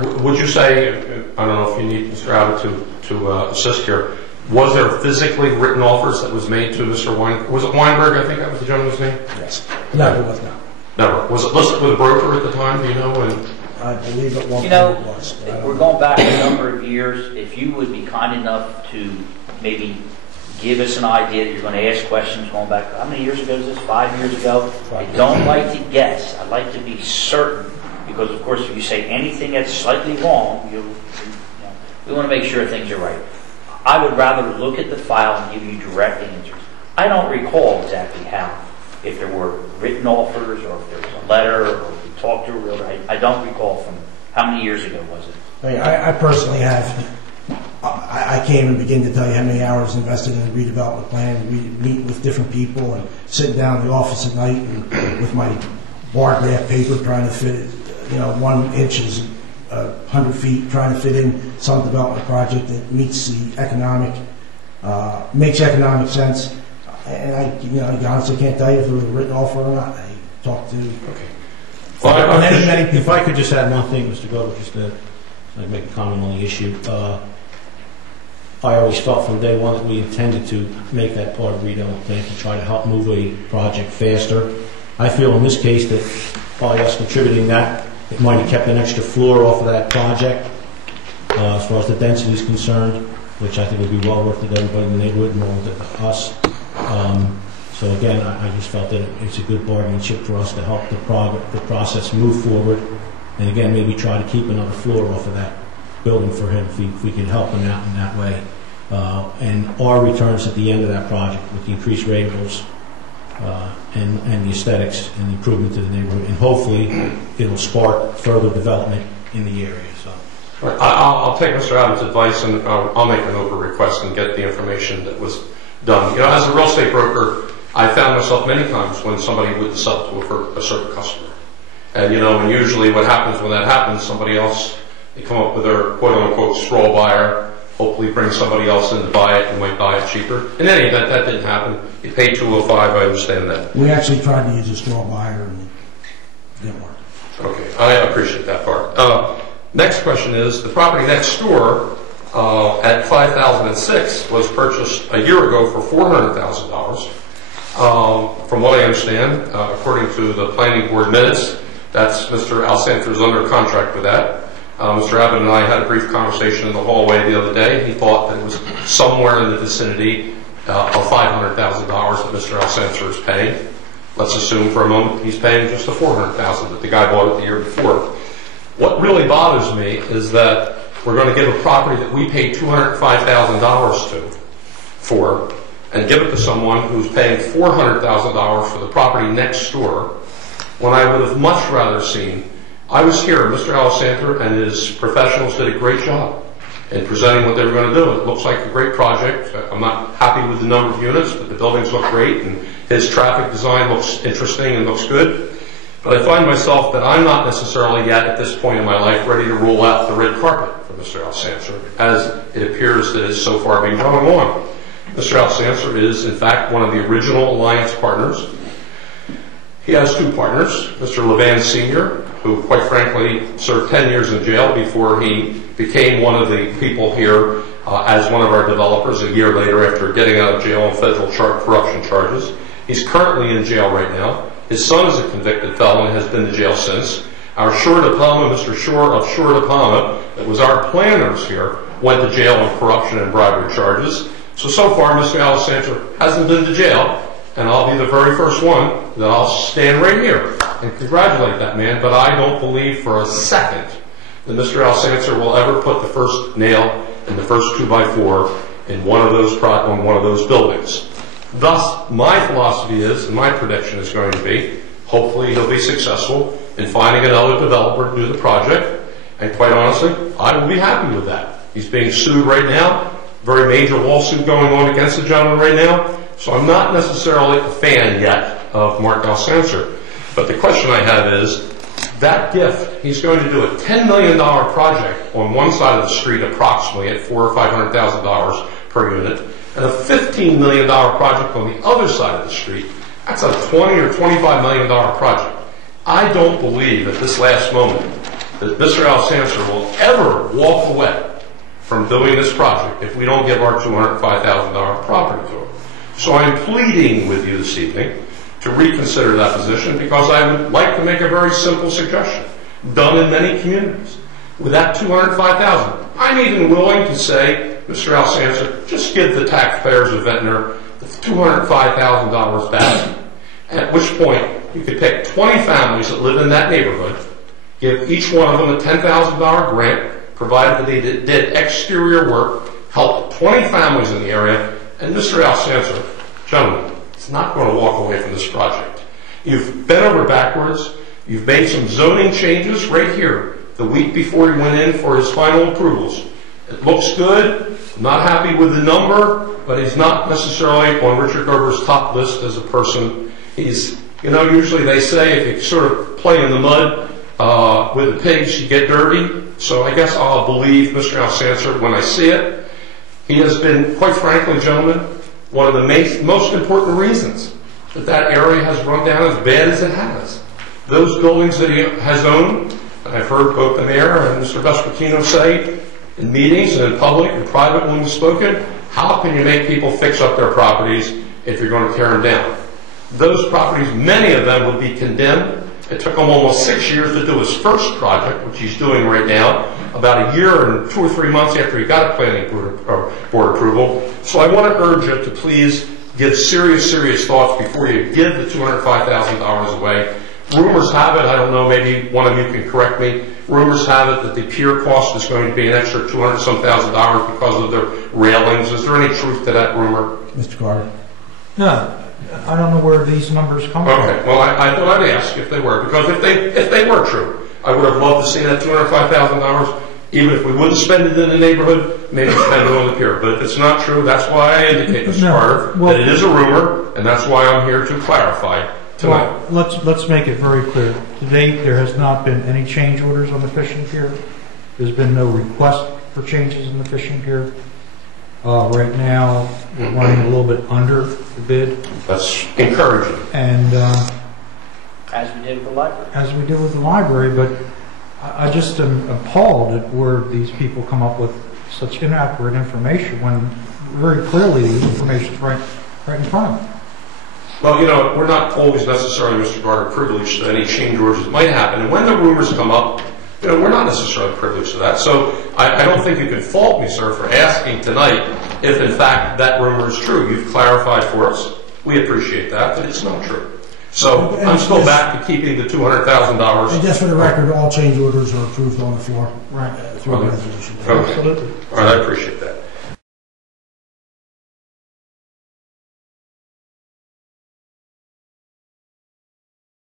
Would you say, I don't know if you need Mr. Abbott to assist here, was there physically written offers that was made to Mr. Weinberg? Was it Weinberg, I think that was the gentleman's name? Yes. No, it was not. Never. Was it listed with a broker at the time, do you know? And I believe at one point it was. We're going back a number of years. If you would be kind enough to maybe give us an idea that you're going to ask questions going back, how many years ago is this? 5 years ago? I don't like to guess. I like to be certain, because of course if you say anything that's slightly wrong, we want to make sure things are right. I would rather look at the file and give you direct answers. I don't recall exactly how, if there were written offers or if there was a letter or if we talked to a realtor. I don't recall from how many years ago was it? I personally have. I can't even begin to tell you how many hours invested in the redevelopment plan. We meet with different people and sitting down in the office at night and with my bar graph paper trying to fit it, 1 inch is 100 feet, trying to fit in some development project that meets the makes economic sense. And I honestly can't tell you if there was a written offer or not. I talked to. Okay. If I could just add one thing, Mr. Gold, just to make a comment on the issue. I always felt from day one that we intended to make that part of the redevelopment plan to try to help move a project faster. I feel in this case that by us contributing that, it might have kept an extra floor off of that project as far as the density is concerned, which I think would be well worth it to everybody in the neighborhood and more worth it to us. So again, I just felt that it's a good bargaining chip for us to help the process move forward, and again, maybe try to keep another floor off of that building for him if we can help him out in that way. And our returns at the end of that project with the increased ratables and the aesthetics and the improvement to the neighborhood, and hopefully it'll spark further development in the area. So, right. I'll take Mr. Adams' advice and I'll make an open request and get the information that was done. As a real estate broker, I found myself many times when somebody would sell to a certain customer. And and usually what happens when that happens, somebody else, they come up with their quote-unquote straw buyer, hopefully bring somebody else in to buy it and might buy it cheaper. In any event, that didn't happen. You paid $205, I understand that. We actually tried to use a straw buyer and it didn't work. Okay, I appreciate that part. Next question is, the property next door at 5006 was purchased a year ago for $400,000. From what I understand, according to the planning board minutes, that's Mr. Alcantara's under contract with that. Mr. Abbott and I had a brief conversation in the hallway the other day. He thought that it was somewhere in the vicinity of $500,000 that Mr. Alcantara is paying. Let's assume for a moment he's paying just the $400,000 that the guy bought it the year before. What really bothers me is that we're going to give a property that we paid $205,000 for and give it to someone who's paying $400,000 for the property next door, when I would have much rather seen. I was here, Mr. Alcantara and his professionals did a great job in presenting what they were going to do. It looks like a great project. I'm not happy with the number of units, but the buildings look great and his traffic design looks interesting and looks good. But I find myself that I'm not necessarily yet at this point in my life ready to roll out the red carpet for Mr. Alcantara, as it appears that is so far being going on. Mr. Alcantara is, in fact, one of the original Alliance partners. He has 2 partners, Mr. Levan Sr., who quite frankly served 10 years in jail before he became one of the people here as one of our developers a year later after getting out of jail on federal corruption charges. He's currently in jail right now. His son is a convicted felon and has been to jail since. Our Shore de Palma, Mr. Shore of Shore de Palma, that was our planners here, went to jail on corruption and bribery charges. So far, Mr. Alcantara hasn't been to jail, and I'll be the very first one that I'll stand right here and congratulate that man, but I don't believe for a second that Mr. Alcantara will ever put the first nail in the first 2x4 in one of those buildings. Thus, my philosophy is, and my prediction is going to be, hopefully he'll be successful in finding another developer to do the project, and quite honestly, I will be happy with that. He's being sued right now, very major lawsuit going on against the gentleman right now, so I'm not necessarily a fan yet of Mark Alcantara. But the question I have is, that gift, he's going to do a $10 million project on one side of the street approximately at $400,000 or $500,000 per unit, and a $15 million project on the other side of the street. That's a $20 or $25 million project. I don't believe at this last moment that Mr. Alsancer will ever walk away from doing this project if we don't give our $205,000 property to him. So I'm pleading with you this evening to reconsider that position, because I would like to make a very simple suggestion, done in many communities. With that $205,000, I'm even willing to say, Mr. Alsancer, just give the taxpayers of Ventnor the $205,000 back. At which point, you could pick 20 families that live in that neighborhood, give each one of them a $10,000 grant, provided that they did exterior work, help 20 families in the area, and Mr. Alsancer, gentlemen, is not going to walk away from this project. You've bent over backwards. You've made some zoning changes right here the week before he went in for his final approvals. It looks good. I'm not happy with the number, but he's not necessarily on Richard Gerber's top list as a person. He's, usually they say if you sort of play in the mud with the pigs, you get dirty. So I guess I'll believe Mr. Alsancer when I see it. He has been, quite frankly, gentlemen, one of the most important reasons that area has run down as bad as it has. Those buildings that he has owned, and I've heard both the mayor and Mr. Vespertino say in meetings and in public and private when we've spoken, how can you make people fix up their properties if you're going to tear them down? Those properties, many of them would be condemned. It took him almost 6 years to do his first project, which he's doing right now, about a year and 2 or 3 months after he got a planning board approval. So I want to urge you to please give serious thoughts before you give the $205,000 away. Rumors have it, I don't know, maybe one of you can correct me, rumors have it that the pier cost is going to be an extra $200-some thousand because of the railings. Is there any truth to that rumor? Mr. Carter? No. I don't know where these numbers come from. Okay, well, I thought I'd ask if they were, because if they were true, I would have loved to see that $205,000, even if we wouldn't spend it in the neighborhood, maybe spend it on the pier. But if it's not true, that's why I indicate, Mr. Carter, that it is a rumor, and that's why I'm here to clarify tonight. Well, let's make it very clear. To date, there has not been any change orders on the fishing pier. There's been no request for changes in the fishing pier. Right now, we're running a little bit under the bid. That's encouraging. And As we did with the library. as we did with the library, but I just am appalled at where these people come up with such inaccurate information when very clearly the information is right in front of them. Well, we're not always necessarily, Mr. Carter, privileged to any change orders that might happen. And when the rumors come up, we're not necessarily privileged to that. So I don't think you can fault me, sir, for asking tonight if, in fact, that rumor is true. You've clarified for us. We appreciate that it's not true. So I'm still back to keeping the $200,000. And just for the record, all change orders are approved on the floor. Right. Through a resolution. Okay. All right, I appreciate that.